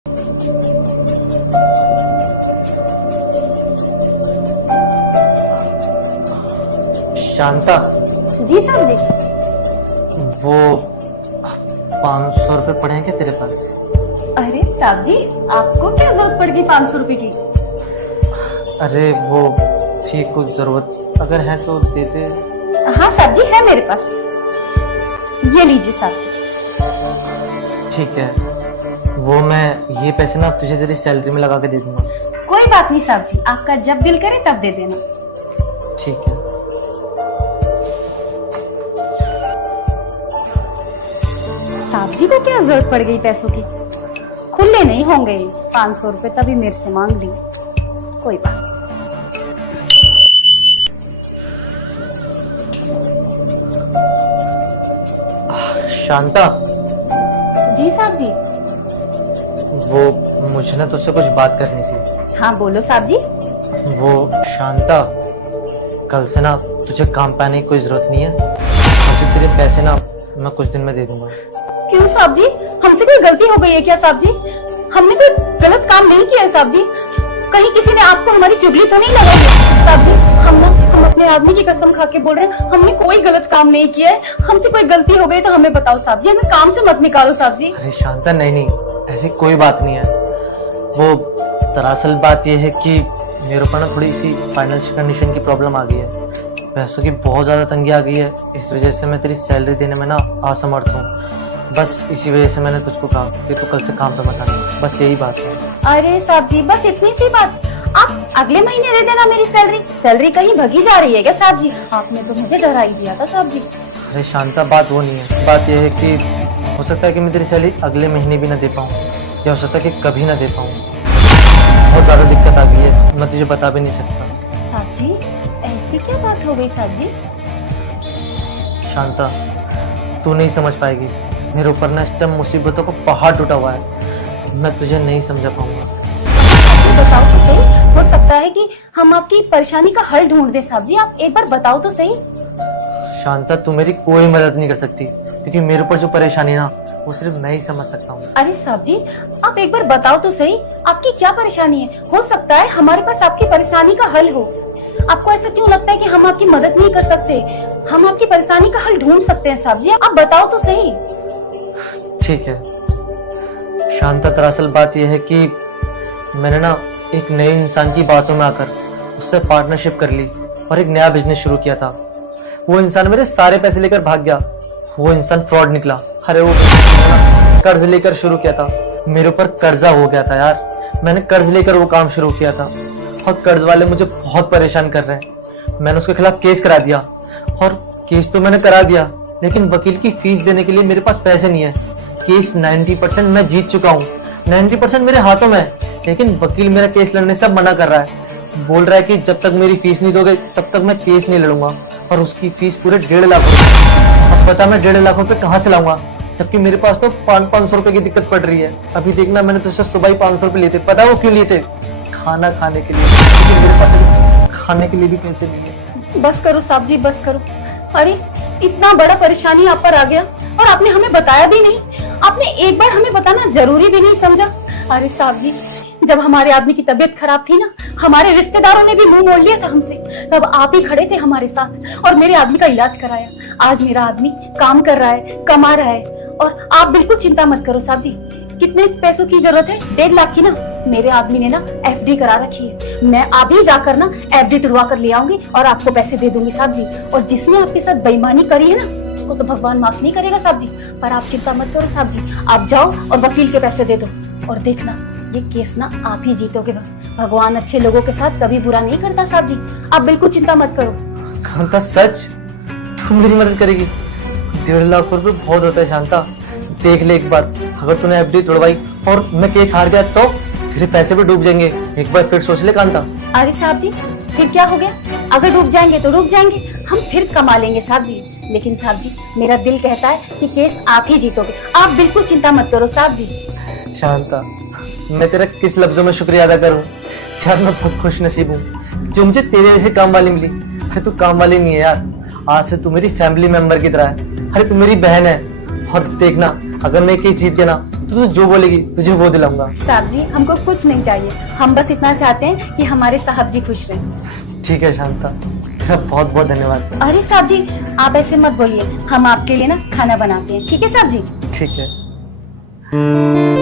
शांता, जी साहब जी। वो 500 रुपए पड़े हैं क्या तेरे पास? अरे साहब जी, आपको क्या जरूरत पड़ गई 500 रुपए की? अरे वो थी कुछ जरूरत, अगर है तो दे दे। हाँ साहब जी, है मेरे पास। ये लीजिए साहब जी। ठीक है, वो मैं ये पैसे ना तुझे तेरी सैलरी में लगा के दे दूंगा। कोई बात नहीं साहब जी, आपका जब दिल करे तब दे देना। ठीक है। साहब जी को क्या जरूरत पड़ गई पैसों की? खुले नहीं होंगे 500 रुपए, तभी मेरे से मांग ली। कोई बात नहीं। शांता, जी साहब जी। वो मुझे ना तुझसे कुछ बात करनी थी। हाँ बोलो साहब जी। वो शांता, कल से ना तुझे काम पे आने की कोई जरूरत नहीं है। मुझे तेरे पैसे ना मैं कुछ दिन में दे दूंगा। क्यों साहब जी, हमसे कोई गलती हो गई है क्या साहब जी? हमने कोई गलत काम नहीं किया है साहब जी। कहीं किसी ने आपको हमारी चुगली तो नहीं लगाई है साहब जी? हम अपने आदमी की कसम खा के बोल रहे हैं, हमने कोई गलत काम नहीं किया है। हमसे कोई गलती हो गई तो हमें बताओ साहब जी, हमें काम से मत निकालो साहब जी। अरे शांता, नहीं नहीं, ऐसी कोई बात नहीं है। वो दरअसल बात यह है कि मेरे ऊपर ना थोड़ी सी फाइनेंशियल कंडीशन की प्रॉब्लम आ गई है। पैसों की बहुत ज्यादा तंगी आ गई है, इस वजह से मैं तेरी सैलरी देने में ना असमर्थ हूँ। बस इसी वजह से मैंने तुझको कहा कि तू कल से काम पे मत आना। बस यही बात है। अरे साहब जी, बस इतनी सी बात। आप अगले महीने दे देना मेरी सैलरी कहीं भगी जा रही है क्या साहब जी? आपने तो मुझे डरा ही दिया था साहब जी। अरे शांता, बात वो नहीं है। बात यह है कि हो सकता है कि मैं तेरी सैलरी अगले महीने भी ना दे पाऊँ, या हो सकता है कि कभी ना दे पाऊँ। बहुत ज्यादा दिक्कत आ गई है, मैं तुझे बता भी नहीं सकता। साहब जी, ऐसी क्या बात हो गई साहब जी? शांता, तू नहीं समझ पाएगी। मेरे ऊपर ना इस टाइम मुसीबतों का पहाड़ टूटा हुआ है, मैं तुझे नहीं समझा पाऊंगा। बताओ तो सही, हो सकता है कि हम आपकी परेशानी का हल ढूंढ दें साहब जी। आप एक बार बताओ तो सही। शांता, तू मेरी कोई मदद नहीं कर सकती, क्योंकि मेरे ऊपर जो परेशानी ना वो सिर्फ मैं ही समझ सकता हूँ। अरे साहब जी, आप एक बार बताओ तो सही, आपकी क्या परेशानी है? हो सकता है हमारे पास आपकी परेशानी का हल हो। आपको ऐसा क्यों लगता है कि हम आपकी मदद नहीं कर सकते? हम आपकी परेशानी का हल ढूंढ सकते हैं साहब जी, आप बताओ तो सही। ठीक है शांता, दरअसल बात यह है कि मैंने ना एक नए इंसान की बातों में आकर उससे पार्टनरशिप कर ली और एक नया बिजनेस शुरू किया था। वो इंसान मेरे सारे पैसे लेकर भाग गया। वो इंसान फ्रॉड निकला। अरे वो कर्ज लेकर शुरू किया था, मेरे ऊपर कर्जा हो गया था यार। मैंने कर्ज लेकर वो काम शुरू किया था और कर्ज वाले मुझे बहुत परेशान कर रहे हैं। मैंने उसके खिलाफ केस करा दिया, और केस तो मैंने करा दिया, लेकिन वकील की फीस देने के लिए मेरे पास पैसे नहीं है। केस 90% मैं जीत चुका हूँ, 90% मेरे हाथों में है, लेकिन वकील मेरा केस लड़ने से मना कर रहा है। बोल रहा है कि जब तक मेरी फीस नहीं दोगे तब तक मैं केस नहीं लड़ूंगा, और उसकी फीस पूरे 1.5 लाख रुपए। अब पता मैं 1.5 लाख रुपए कहाँ से लाऊंगा, जबकि मेरे पास तो 500 रुपए की दिक्कत पड़ रही है। अभी देखना, मैंने तुझसे सुबह ही 500 रुपए लिए थे। पता है वो क्यों लिए थे? खाना खाने के लिए, क्योंकि मेरे पास अभी खाने के लिए भी पैसे नहीं है। बस करो साहब जी, बस करो। अरे इतना बड़ा परेशानी आप पर आ गया और आपने हमें बताया भी नहीं। आपने एक बार हमें बताना जरूरी भी नहीं समझा। अरे साहब जी, जब हमारे आदमी की तबीयत खराब थी ना, हमारे रिश्तेदारों ने भी मुंह मोड़ लिया था हमसे, तब आप ही खड़े थे हमारे साथ और मेरे आदमी का इलाज कराया। आज मेरा आदमी काम कर रहा है, कमा रहा है, और आप बिल्कुल चिंता मत करो साहब जी। कितने पैसों की जरूरत है? 1.5 लाख की ना। मेरे आदमी ने ना FD करा रखी है। मैं अभी जाकर ना FD तुड़वा कर ले आऊंगी और आपको पैसे दे दूंगी साहब जी। और जिसने आपके साथ बेईमानी करी है ना, उसको तो भगवान माफ नहीं करेगा साहब जी। पर आप चिंता मत करो साहब जी, आप जाओ और वकील के पैसे दे दो, और देखना ये केस ना आप ही जीतोगे। भगवान अच्छे लोगों के साथ कभी बुरा नहीं करता साहब जी, आप बिल्कुल चिंता मत करो। शांता, सच तू मेरी मदद करेगी? 1.5 लाख रुपए बहुत होता है शांता। देख ले एक बार, अगर तूने FD तोड़वाई और मैं केस हार गया तो तेरे पैसे भी डूब जाएंगे। एक बार फिर सोच ले कांता। अरे साहब जी, फिर क्या हो गया? अगर डूब जाएंगे तो डूब जाएंगे, हम फिर कमा लेंगे साहब जी। लेकिन साहब जी, मेरा दिल कहता है कि केस आप ही जीतोगे। आप बिल्कुल चिंता मत करो साहब जी। शांता, मैं तेरा किस लफ्जों में शुक्रिया अदा करूं? यार मैं बहुत खुश नसीब हूँ जो मुझे तेरे जैसे काम वाली मिली। अरे तू काम वाली नहीं है यार, आज से तू मेरी फैमिली मेंबर की तरह है। अरे तू मेरी बहन है। और देखना, अगर मैं केस जीत गया ना तू जो बोलेगी तुझे वो दिलाऊंगा। साहब जी हमको कुछ नहीं चाहिए, हम बस इतना चाहते हैं कि हमारे साहब जी खुश रहें। ठीक है शांता, तेरा बहुत बहुत धन्यवाद। अरे साहब जी आप ऐसे मत बोलिए, हम आपके लिए ना खाना बनाते हैं, ठीक है साहब जी। ठीक है।